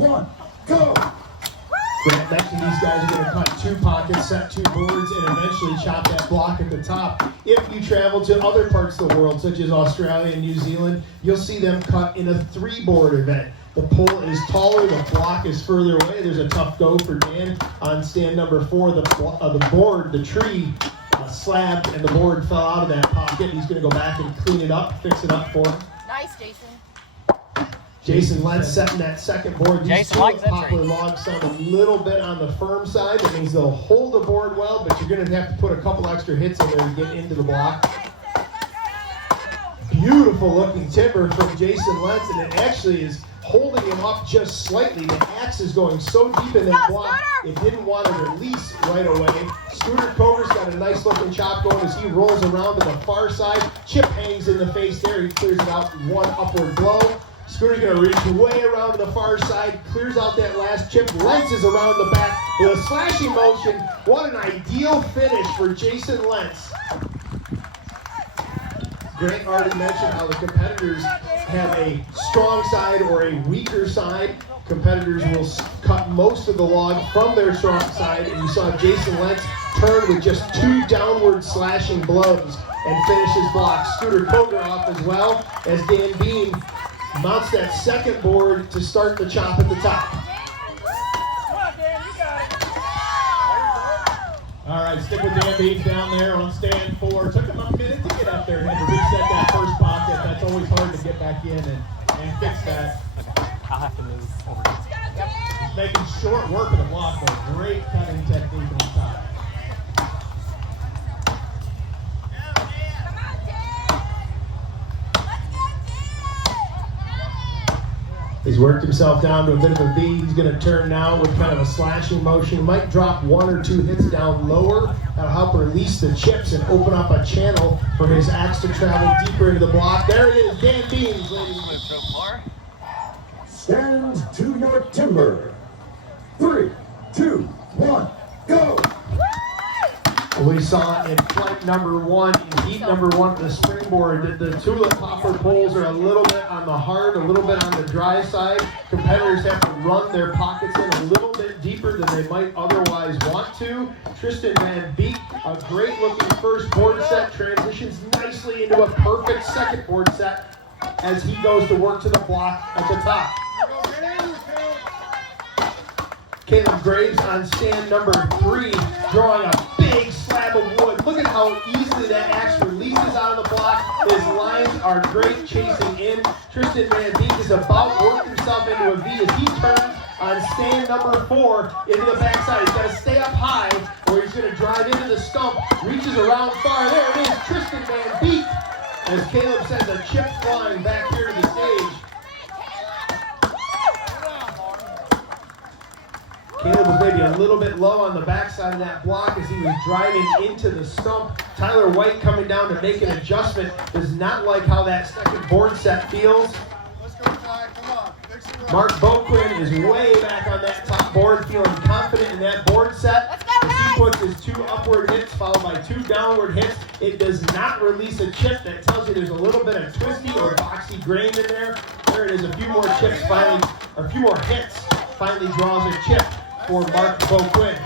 1, go! Grant mentioned these guys are going to cut 2 pockets, set 2 boards, and eventually chop that block at the top. If you travel to other parts of the world, such as Australia and New Zealand, you'll see them cut in a 3-board event. The pole is taller, the block is further away. There's a tough go for Dan on stand number 4. The board, the tree, slabbed, and the board fell out of that pocket. He's going to go back and clean it up, fix it up for him. Nice, Jason. Jason Lentz setting that second board. These Jason likes that poplar tree. logs sound a little bit on the firm side. That means they'll hold the board well, but you're going to have to put a couple extra hits in there to get into the block. Beautiful looking timber from Jason Lentz, and it actually is holding him up just slightly. The axe is going so deep in that block, it didn't want to release right away. Scooter Cover's got a nice looking chop going as he rolls around to the far side. Chip hangs in the face there. He clears it out in one upward blow. Scooter's going to reach way around to the far side, clears out that last chip. Lentz is around the back with a slashing motion. What an ideal finish for Jason Lentz. Grant already mentioned how the competitors have a strong side or a weaker side. Competitors will cut most of the log from their strong side, and you saw Jason Lentz turn with just 2 downward slashing blows and finish his block. Scooter Koger off as well as Dan Bean mounts that second board to start the chop at the top. All right, stick with Dan Bean down there on stand 4. Took him a minute to get up there. He had to reset that first pocket. That's always hard to get back in and fix that. Okay, I'll have to move over. He's making short work of the block, though. Great cutting technique on top. He's worked himself down to a bit of a V. He's going to turn now with kind of a slashing motion. He might drop 1 or 2 hits down lower. That'll help release the chips and open up a channel for his axe to travel deeper into the block. There it is, Dan Beans, ladies and gentlemen. Stand to your timber. 3, 2, 1, go! We saw in flight number 1, in heat number 1 of the Springboard, that the tulip poplar poles are a little bit on the hard, a little bit on the dry side. Competitors have to run their pockets in a little bit deeper than they might otherwise want to. Tristan Van Beek, a great looking first board set, transitions nicely into a perfect second board set as he goes to work to the block at the top. Caleb Graves on stand number 3, drawing a big slab of wood. Look at how easily that axe releases out of the block. His lines are great chasing in. Tristan Van Beek is about to work himself into a V as he turns on stand number 4 into the backside. He's got to stay up high or he's going to drive into the stump. Reaches around far. There it is, Tristan Van Beek. As Caleb sends a chip flying back here to the stage. Caleb was maybe a little bit low on the backside of that block as he was driving into the stump. Tyler White coming down to make an adjustment. Does not like how that second board set feels. Let's go, Ty. Come on. Fix it up. Mark Boquin is way back on that top board, feeling confident in that board set. As he puts his 2 upward hits followed by 2 downward hits. It does not release a chip. That tells you there's a little bit of twisty or boxy grain in there. There it is, a few more chips finally, or a few more hits finally draws a chip for Mark Boquin.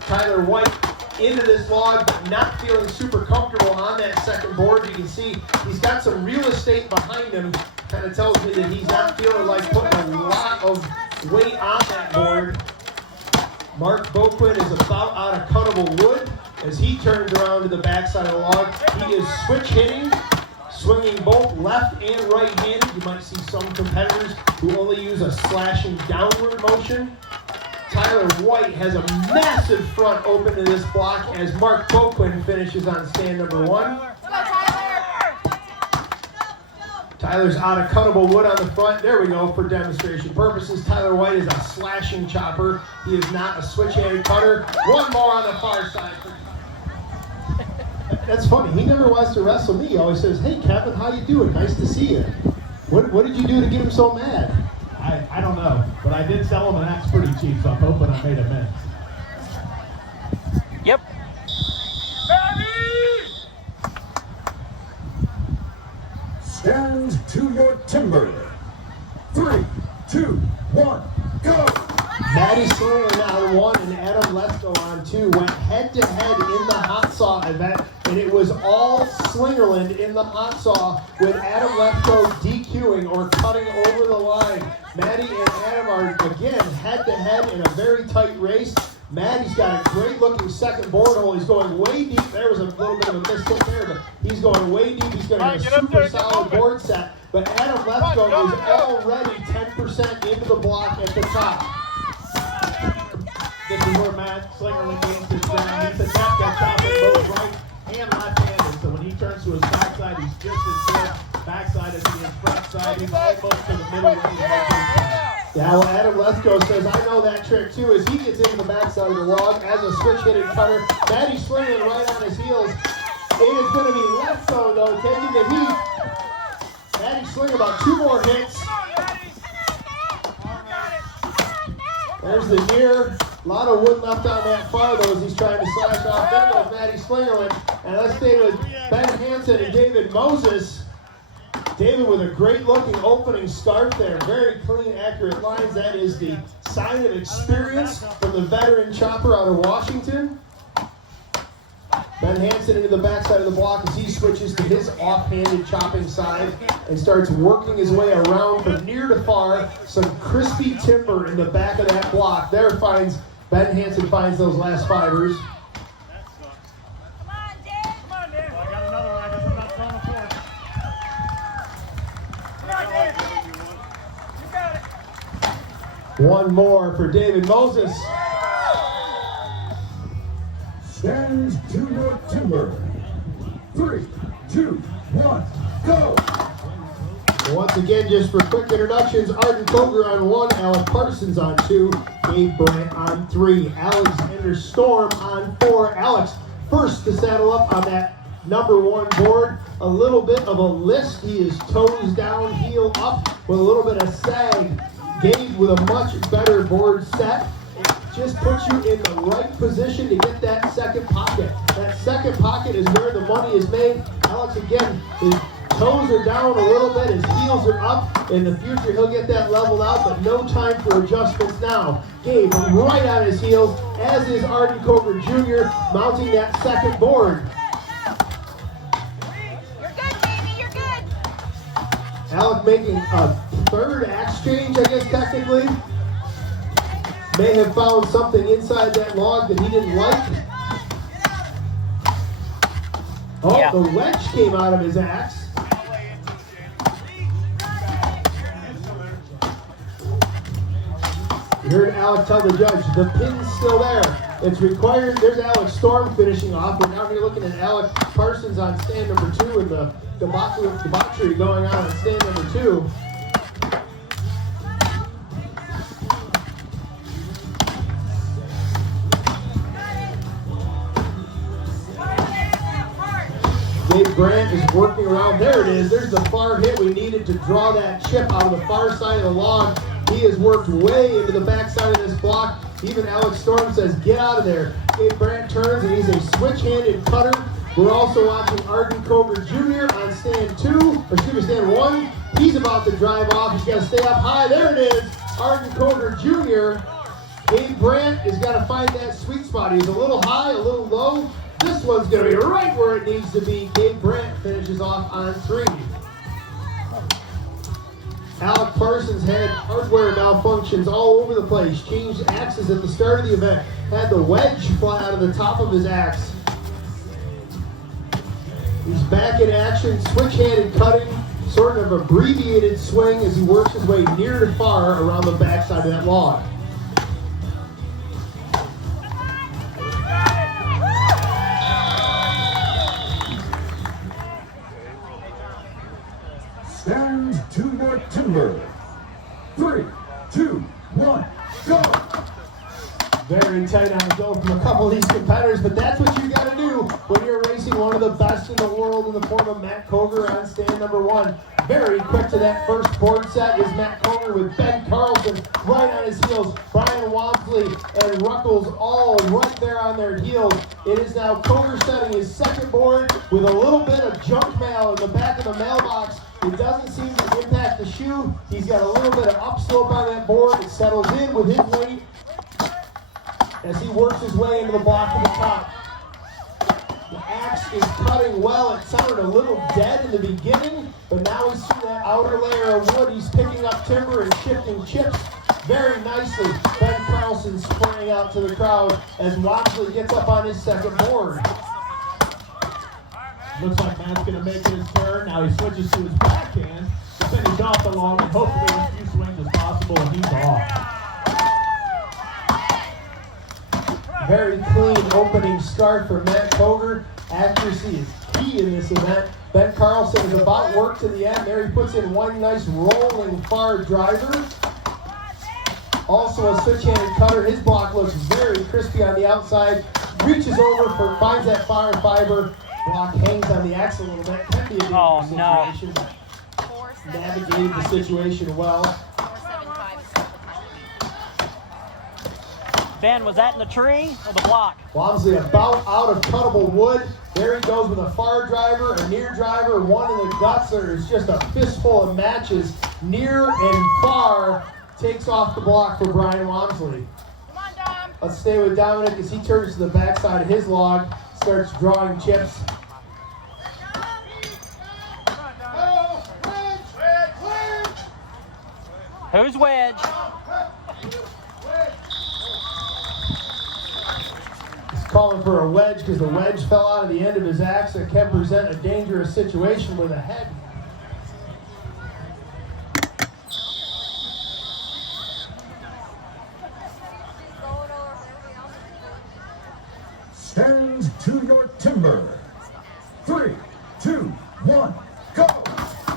Tyler White into this log, but not feeling super comfortable on that second board. You can see he's got some real estate behind him. Kind of tells me that he's not feeling like putting a lot of weight on that board. Mark Boquin is about out of cuttable wood as he turns around to the backside of the log. He is switch hitting, swinging both left and right handed. You might see some competitors who only use a slashing downward motion. Tyler White has a massive front open to this block as Mark Boquin finishes on stand number 1. Tyler's out of cuttable wood on the front. There we go for demonstration purposes. Tyler White is a slashing chopper. He is not a switch-handed cutter. One more on the far side. That's funny. He never wants to wrestle me. He always says, "Hey, Kevin, how you doing? Nice to see you." What did you do to get him so mad? I don't know, but I did sell him an axe pretty cheap, so I'm hoping I made amends. Yep. Stand to your timber. 3, 2, 1, go! Maddie Slinger on 1 and Adam Lesko on 2 went head-to-head in the hot saw event, and it was all Slingerland in the hot saw with Adam Lesko DQing or cutting over the line. Maddie and Adam are again head-to-head in a very tight race. Maddie's got a great-looking second board hole. He's going way deep. There was a little bit of a mistake there, but he's going way deep. He's going to have a super solid board set. But Adam Lesko is already 10% into the block at the top. This is where Matt Slingerland gains his ground. He's adept at chopping both right and left-handed. So when he turns to his backside, he's just as good backside as he is front side. He's almost to the middle range. Yeah, well, Adam Lesko says, I know that trick too, as he gets into the backside of the log as a switch-hitted cutter. Maddie Slingerland right on his heels. It is going to be Lesko, though, taking the heat. Maddie Slinger about 2 more hits. There's the near. A lot of wood left on that far, though, as he's trying to slash off. There goes Maddie Slingerland. And let's stay with Ben Hansen and David Moses. David with a great-looking opening start there. Very clean, accurate lines. That is the sign of experience from the veteran chopper out of Washington. Ben Hansen into the backside of the block as he switches to his off-handed chopping side and starts working his way around from near to far. Some crispy timber in the back of that block. There finds Ben Hansen finds those last fibers. Come on, Dan. Come on, Dan. I got another one. I guess I'm not throwing a fork. Come on, Dan. You got it. One more for David Moses. Stand to your timber. 3, 2, 1, go! Once again, just for quick introductions, Arden Koger on 1, Alec Parsons on 2, Gabe Brandt on 3, Alexander Storm on 4. Alex first to saddle up on that number 1 board. A little bit of a list. He is toes down, heel up with a little bit of sag. Gabe with a much better board set. It just puts you in the right position to get that second pocket. That second pocket is where the money is made. Alex, again, his toes are down a little bit, his heels are up. In the future, he'll get that leveled out, but no time for adjustments now. Gabe right on his heels, as is Arden Koger Jr., mounting that second board. You're good, baby. You're good. Alec making a third axe change, I guess, technically. May have found something inside that log that he didn't like. Oh, Yeah. The wedge came out of his axe. You heard Alec tell the judge, the pin's still there. It's required. There's Alex Storm finishing off. We're now here looking at Alec Parsons on stand number 2 and the debauchery going on stand number 2. Dave Grant is working around. There it is. There's the far hit we needed to draw that chip out of the far side of the log. He has worked way into the backside of this block. Even Alex Storm says, get out of there. Dave Grant turns and he's a switch-handed cutter. We're also watching Arden Koger Jr. on stand 1. He's about to drive off. He's got to stay up high. There it is. Arden Koger Jr. Dave Grant has got to find that sweet spot. He's a little high, a little low. This one's going to be right where it needs to be. Gabe Brandt finishes off on 3. Alec Parsons had hardware malfunctions all over the place. Changed axes at the start of the event. Had the wedge fly out of the top of his axe. He's back in action. Switch-handed cutting. Sort of abbreviated swing as he works his way near to far around the backside of that log. Stand to your timber. 3, 2, 1, go! Very tight on the go from a couple of these competitors, but that's what you got to do when you're racing one of the best in the world in the form of Matt Koger on stand number 1. Very quick to that first board set is Matt Koger with Ben Carlson right on his heels. Brian Wamsley and Ruckles all right there on their heels. It is now Koger setting his second board with a little bit of junk mail in the back of the mailbox It doesn't seem to impact the shoe. He's got a little bit of upslope on that board. It settles in with his weight as he works his way into the block to the top. The axe is cutting well. It sounded a little dead in the beginning, but now we see that outer layer of wood. He's picking up timber and shifting chips very nicely. Ben Carlson spraying out to the crowd as Watsley gets up on his second board. Looks like Matt's going to make his turn. Now he switches to his backhand to finish off the long and hopefully as few swings as possible, and he's off. Very clean opening start for Matt Koger. Accuracy is key in this event. Ben Carlson is about work to the end. There he puts in one nice rolling far driver. Also a switch-handed cutter. His block looks very crispy on the outside. Reaches over, finds that far fiber. Block hangs on the axe a little bit. Can be a dangerous situation. Navigated the situation well. Ben, was that in the tree or the block? Walmsley about out of cuttable wood. There he goes with a far driver, a near driver, one in the guts. There is just a fistful of matches. Near and far takes off the block for Brian Walmsley. Come on, Dom. Let's stay with Dominic as he turns to the backside of his log, starts drawing chips. Who's wedge? He's calling for a wedge because the wedge fell out of the end of his axe and can present a dangerous situation with a head. Stand to your timber. 3, 2, 1, go!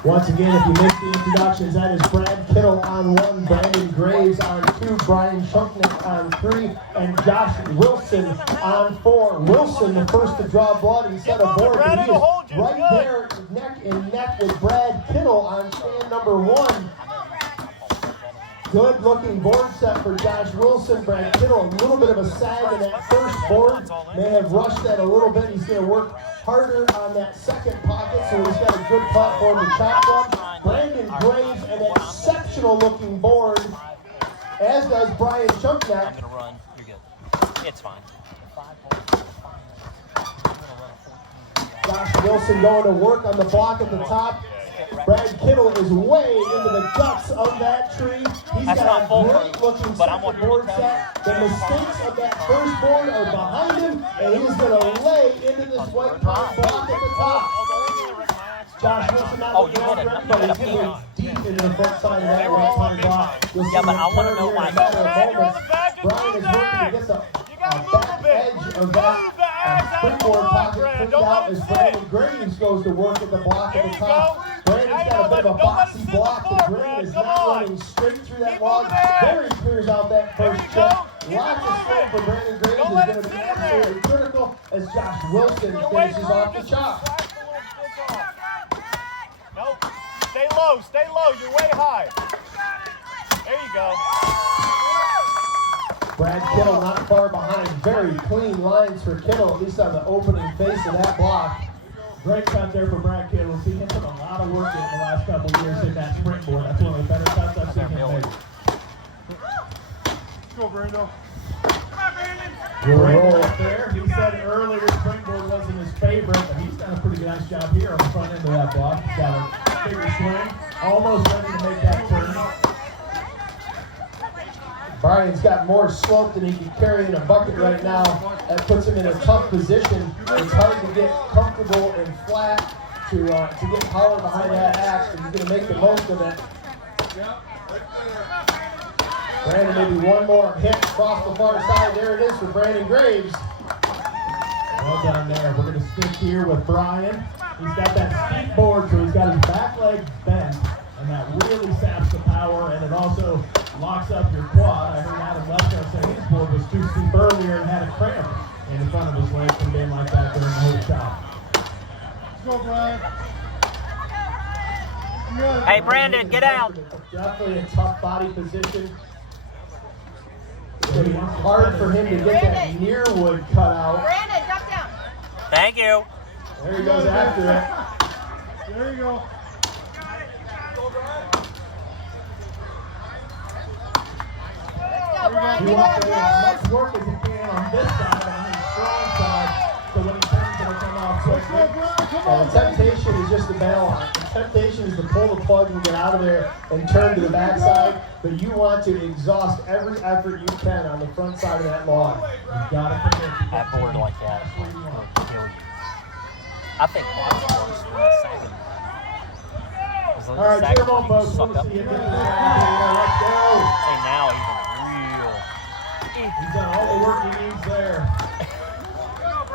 Once again, if you missed the introductions, that is Brad Kittle on 1, Brandon Graves on 2, Brian Chunknick on 3, and Josh Wilson on 4. Wilson, the first to draw blood and set a board, but he is right there neck and neck with Brad Kittle on stand number 1. Good looking board set for Josh Wilson. Brad Kittle, a little bit of a sag in that first board. May have rushed that a little bit. He's going to work harder on that second pocket, so he's got a good platform to chop from. Brandon Graves, an exceptional looking board, as does Brian Chunknack. I'm going to run. You're good. It's fine. Josh Wilson going to work on the block at the top. Brad Kittle is way into the guts of that tree. He's got a great looking second board set. The mistakes of that first board are behind him, and he's going to lay into this white pine block at the top. Josh Wilson not looking after everybody. He's going to go deep into the front side of that white pine block. You'll see him turn here in a matter of moments. Brian is working to get the back edge of that springboard pocket cleaned out as Brandon Graves goes to work at the block at the top. Brandon's got a bit of a boxy block. The grain is not running straight through that log. There he clears out that first chip. Lots of slope for Brandon Graves is going to be absolutely critical as Josh Wilson finishes off the chop. Nope. Stay low. You're way high. There you go. Brad Kittle not far behind. Very clean lines for Kittle, at least on the opening face of that block. Great cut there for Brad Kittle. See him put a lot of work in the last couple of years in that springboard. That's one of the better cuts I've seen him make. Let's go, Brando. Great right there. He said earlier springboard wasn't his favorite, but he's done a pretty nice job here on the front end of that block. He's got a bigger swing, almost ready to make that turn. Brian's got more slope than he can carry in a bucket right now. That puts him in a tough position. It's hard to get comfortable and flat to get power behind that axe, but he's going to make the most of it. Brandon, maybe one more hit across the far side. There it is for Brandon Graves. Well done there. We're going to stick here with Brian. He's got that steep board, so he's got his back leg bent, and that really saps the power, and it also locks up your quad. I heard Adam Lefkow say his board was too steep earlier and had a cramp in front of his leg from being like that during the whole shot. Let's go, Brian. Hey, Brandon, get out. Definitely a tough body position. It's going to be hard for him to get that near wood cut out. Brandon, duck down. Thank you. There he goes after it. There you go. He wants to do as much work as he can on this side, on his strong side, so when he turns, it'll come off quickly. And the temptation is just to bail on it. The temptation is to pull the plug and get out of there and turn to the backside, but you want to exhaust every effort you can on the front side of that log. You've got to commit to That board like that will kill you. I think that's worse than the sagging. All right, cheer them on, folks. We'll see you. Let's go. Hey, now he's real. He's done all the work he needs there.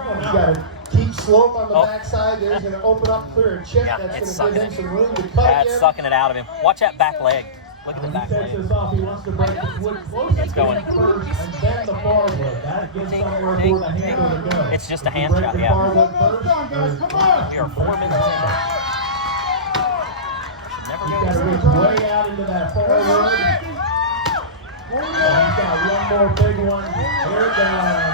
You got to keep slope on the backside. There's going to open up, clear a chip. Yeah, That's it's going to give sucking him it. some room to cut That's again. sucking it out of him. Watch that back leg. Look at the When back he takes leg. this off, he wants to break the wood close It's going. first and then the bar wood. That gives somewhere for the handle to go. It's just a If you hand break shot, the yeah. bar wood first, Come on. We are 4 minutes in. Should never he's go got to this reach way out into that far wood. And he's got one more big one. Here it goes.